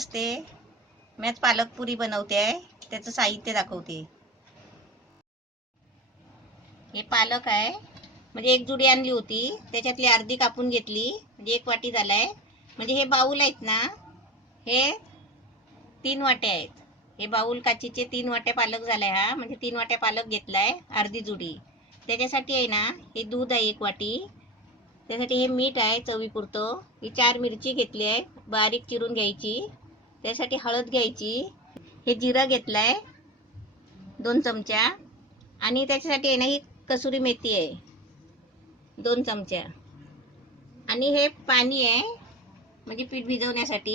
नमस्ते. मी आज पालक पुरी बनवते आहे. त्याचं साहित्य दाखवते. हे पालक आहे, म्हणजे एक जुडी आणली होती, त्याच्यातली अर्धी कापून घेतली, म्हणजे 1 वाटी झालाय. म्हणजे हे बाऊल आहेत ना, हे 3 वाट्या आहेत. हे बाऊल काचीचे 3 वाट्या पालक झालाय हा, म्हणजे 3 वाट्या पालक घेतलाय, अर्धी जुडी. त्याच्यासाठी आहे ना, हे दूध आहे 1 वाटी. त्यासाठी हे मीठ आहे चवीपुरतं. ही 4 मिरची घेतली आहे, बारीक चिरून घ्यायची. त्यासाठी हळद घ्यायची. हे जिरा घेतलाय 2 चमचा. आणि त्याच्यासाठी आहे ना, ही कसुरी मेथी आहे 2 चमचा. आणि हे पाणी आहे, म्हणजे पीठ भिजवण्यासाठी.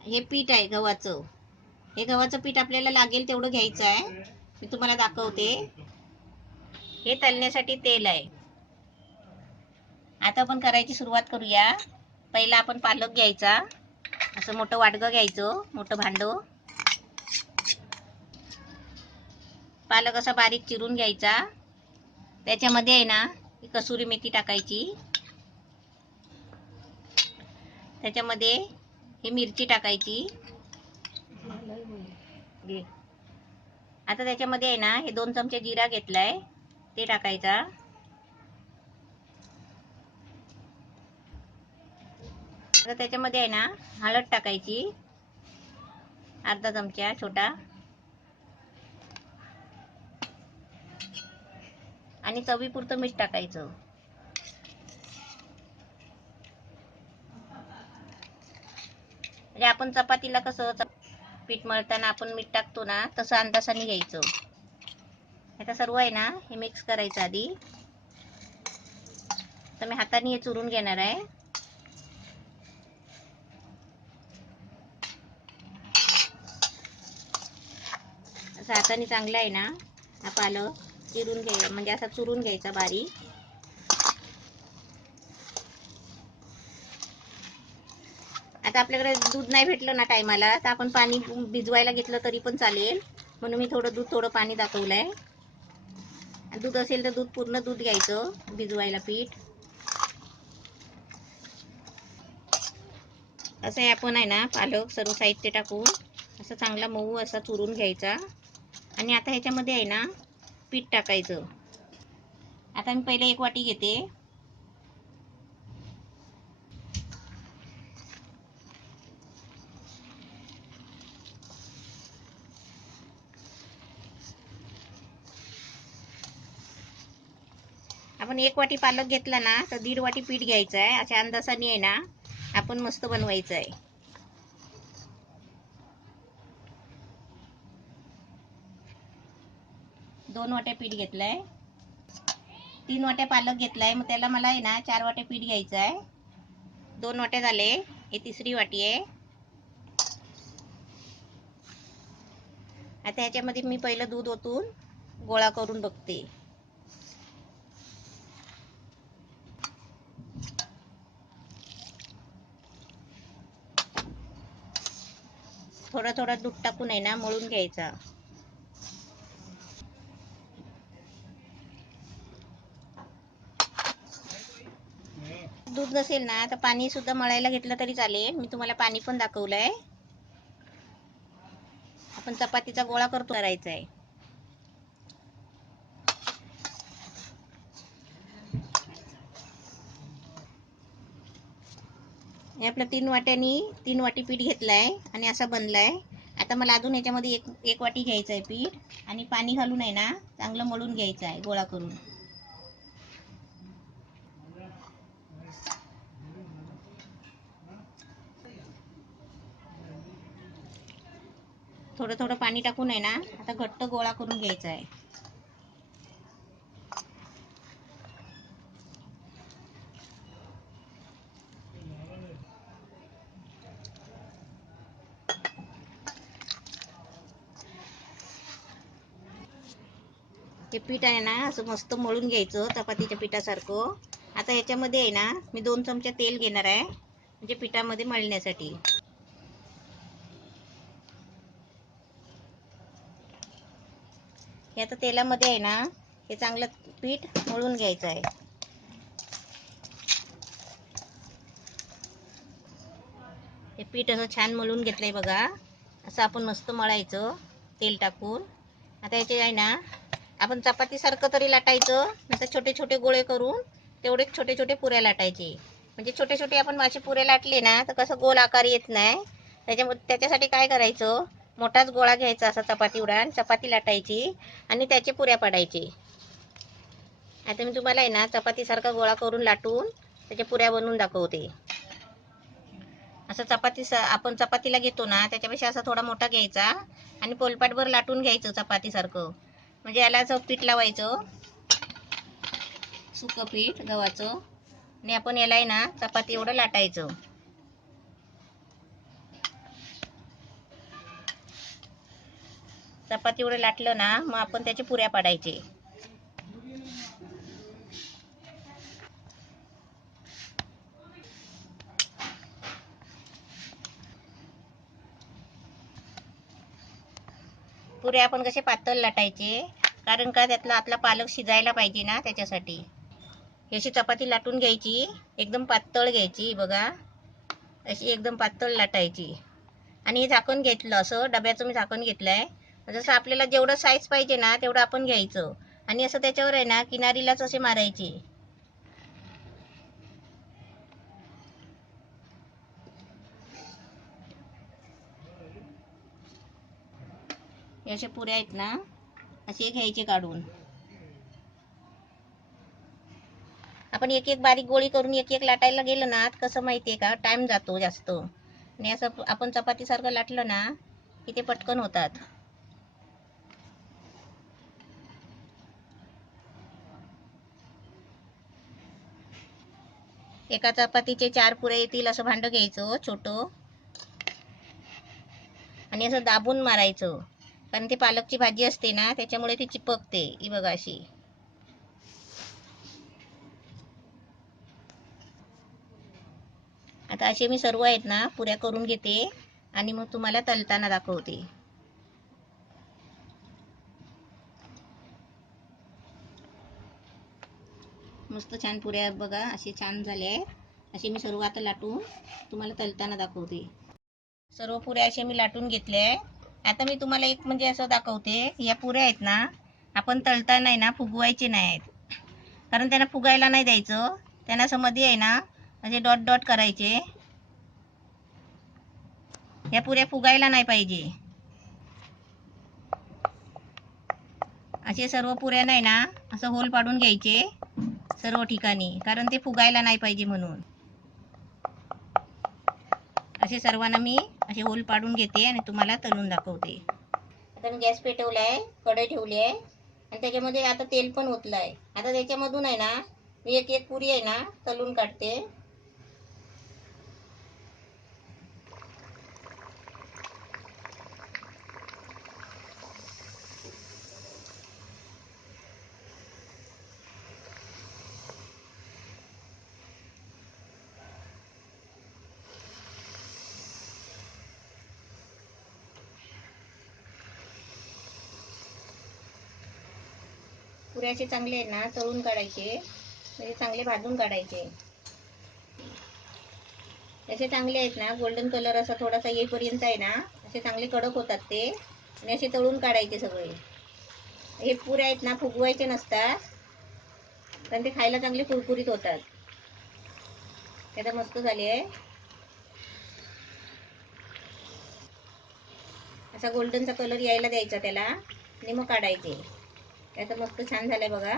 हे पीठ आहे गव्हाचं. हे गव्हाचं पीठ आपल्याला लागेल तेवढं घ्यायचं आहे. मी तुम्हाला दाखवते. हे तळण्यासाठी तेल आहे. आता आपण करायची सुरुवात करूया. पहिला आपण पालक घ्यायचा, असं मोठं वाटगं घ्यायचं, मोठं भांडं. पालक असा बारीक चिरून घ्यायचा. त्याच्यामध्ये आहे ना, कसुरी मेथी टाकायची. त्याच्यामध्ये ही मिरची टाकायची. आता त्याच्यामध्ये आहे ना, हे 2 चमचे जिरा घेतलाय, ते टाकायचा. आता त्याच्यामध्ये आहे ना, हळद टाकायची, अर्धा चमचा छोटा. आणि चवीपुरतं मीठ टाकायचं. म्हणजे आपण चपातीला कसं पीठ मळताना आपण मीठ टाकतो ना, तसं अंदाजाने घ्यायचं. आता सर्व आहे ना, हे मिक्स करायचं आधी. तर मी हाताने हे चुरून घेणार आहे. असं हाताने चांगला आहे ना, हा पालक चिरून घ्यायचा, म्हणजे असा चुरून घ्यायचा बारीक. आता आपल्याकडे दूध नाही भेटलं ना टायमाला, तर आपण पाणी भिजवायला घेतलं तरी पण चालेल. म्हणून मी थोडं पाणी दाखवलंय. दूध असेल तर पूर्ण दूध घ्यायचं भिजवायला पीठ. असं आहे, आपण आहे ना, पालक सर्व साहित्य टाकून असं चांगला मऊ असा चुरून घ्यायचा. आणि आता ह्याच्यामध्ये आहे ना, पीठ टाकायचं. आता मी पहिले 1 वाटी घेते. आपण 1 वाटी पालक घेतला ना, तर 1.5 वाटी पीठ घ्यायचं आहे. अशा अंदाजाने आहे ना, आपण मस्त बनवायचं आहे. दोन वाट्या पीठ घेतलंय. 3 वाट्या पालक घेतलाय, मग त्याला मला आहे ना 4 वाट्या पीठ घ्यायचं आहे. 2 वाट्या झाले, हे 3री वाटी आहे. आता ह्याच्यामध्ये मी पहिलं दूध ओतून गोळा करून बघते. थोडं दूध टाकून आहे ना, मळून घ्यायचा. दूध नसेल ना, तर पाणी सुद्धा मळायला घेतलं तरी चालेल. मी तुम्हाला पाणी पण दाखवलंय. आपण चपातीचा गोळा करायचा आहे. हे आपलं 3 वाटी पीठ घेतलाय आणि असा बनलाय. आता मला अजून याच्यामध्ये एक वाटी घ्यायचं आहे पीठ, आणि पाणी घालून आहे ना, चांगलं मळून घ्यायचं आहे गोळा करून. थोडं पाणी टाकून आहे ना, आता घट्ट गोळा करून घ्यायचा आहे. हे पीठ आहे ना, असं मस्त मळून घ्यायचं चपातीच्या पिठासारखं. आता याच्यामध्ये आहे ना, मी 2 चमचे तेल घेणार आहे, म्हणजे पिठामध्ये मळण्यासाठी. हे आता तेलामध्ये आहे ना, हे चांगलं पीठ मळून घ्यायचं आहे. हे पीठ असं छान मळून घेतलंय बघा. असं आपण मस्त मळायचं तेल टाकून. आता याचे आहे ना आपण चपातीसारखं तरी लाटायचं, नंतर छोटे छोटे गोळे करून तेवढे छोटे छोटे पुऱ्या लाटायचे. म्हणजे छोटे छोटे आपण असे पुऱ्या लाटले ना तर कसं गोल आकार येत नाही. त्याच्यासाठी काय करायचं, मोठाच गोळा घ्यायचा असा चपाती एवढा, चपाती लाटायची आणि त्याचे पुऱ्या पाडायचे. आता मी तुम्हाला आहे ना चपातीसारखा गोळा करून लाटून त्याच्या पुऱ्या बनवून दाखवते. असं आपण चपातीला घेतो ना त्याच्यापेक्षा असा थोडा मोठा घ्यायचा आणि पोलपाटभर लाटून घ्यायचं चपातीसारखं. म्हणजे याला असं पीठ लावायचं, सुकं पीठ गव्हाचं, आणि आपण याला आहे ना चपाती एवढं लाटायचं. चपाती एवढं लाटलं ना मग आपण त्याचे पुऱ्या पाडायचे. पुऱ्या आपण कसे पातळ लाटायचे, कारण का त्यातला आतला पालक शिजायला पाहिजे ना त्याच्यासाठी. अशी चपाती लाटून घ्यायची, एकदम पातळ घ्यायची बघा, अशी एकदम पातळ लाटायची. आणि हे झाकण घेतलं, असं डब्याचं मी झाकण घेतलंय. जसं आपल्याला जेवढं साईज पाहिजे ना तेवढं आपण घ्यायचं आणि असं त्याच्यावर आहे ना किनारीलाच असे मारायचे. अशा पुऱ्या आहेत ना असे घ्यायचे काढून. आपण एक एक बारीक गोळी करून एक एक लाटायला गेलो ना कसं माहितीये का, टाइम जातो जास्त. आणि असं आपण चपाती सारखं लाटलं ना की ते पटकन होतात. एका चपातीचे 4 पुऱ्या येतील असं भांडं घ्यायचं छोटं आणि असं दाबून मारायचं, कारण ते पालकची भाजी असते ना त्याच्यामुळे ती चिपकते. ही बघा अशी. आता असे मी सर्व आहेत ना पुऱ्या करून घेते आणि मग तुम्हाला तलताना दाखवते. मस्त छान पुऱ्या बघा असे छान झाले आहेत. असे मी सर्व आता लाटून तुम्हाला तलताना दाखवते. सर्व पुऱ्या असे मी लाटून घेतले. आता मी तुम्हाला एक म्हणजे असं दाखवते, या पुऱ्या आहेत ना आपण तळताना आहे ना फुगवायचे नाही आहेत, कारण त्यांना फुगायला नाही द्यायचं. त्यांना असं मध्ये आहे ना असे डॉट डॉट करायचे. या पुऱ्या फुगायला नाही पाहिजे. असे सर्व पुऱ्या नाही ना असं होल पाडून घ्यायचे सर्व ठिकाणी, कारण ते फुगायला नाही पाहिजे म्हणून. असे सर्वांना मी असे होल पाडून घेते आणि तुम्हाला तळून दाखवते. आता मी गॅस पेटवलाय, कढई ठेवली आहे आणि त्याच्यामध्ये आता तेल पण ओतलंय. आता त्याच्यामधून आहे ना मी एक एक पुरी आहे ना तळून काढते. पुऱ्याचे चांगले आहे ना तळून काढायचे, म्हणजे चांगले भाजून काढायचे. असे चांगले आहेत ना गोल्डन कलर असा थोडासा येईपर्यंत आहे ना असे चांगले कडक होतात ते, आणि असे तळून काढायचे सगळे. हे पुऱ्या आहेत ना फुगवायचे नसतात, पण ते खायला चांगले कुरकुरीत होतात. आता मस्त झाले आहे. असा गोल्डनचा कलर यायला द्यायचा त्याला आणि मग काढायचे. आता मस्त छान झालंय बघा.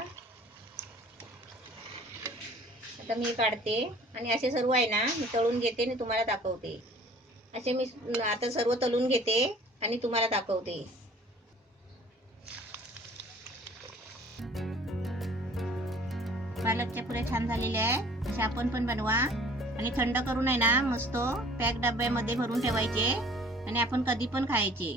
आता मी काढते आणि असे सर्व आहे ना मी तळून घेते आणि तुम्हाला दाखवते. असे मी आता सर्व तळून घेते आणि तुम्हाला दाखवते. पालकच्या पुऱ्या छान झालेल्या आहे. असे आपण पण बनवा आणि थंड करून आहे ना मस्त पॅक डब्यामध्ये भरून ठेवायचे आणि आपण कधी पण खायचे.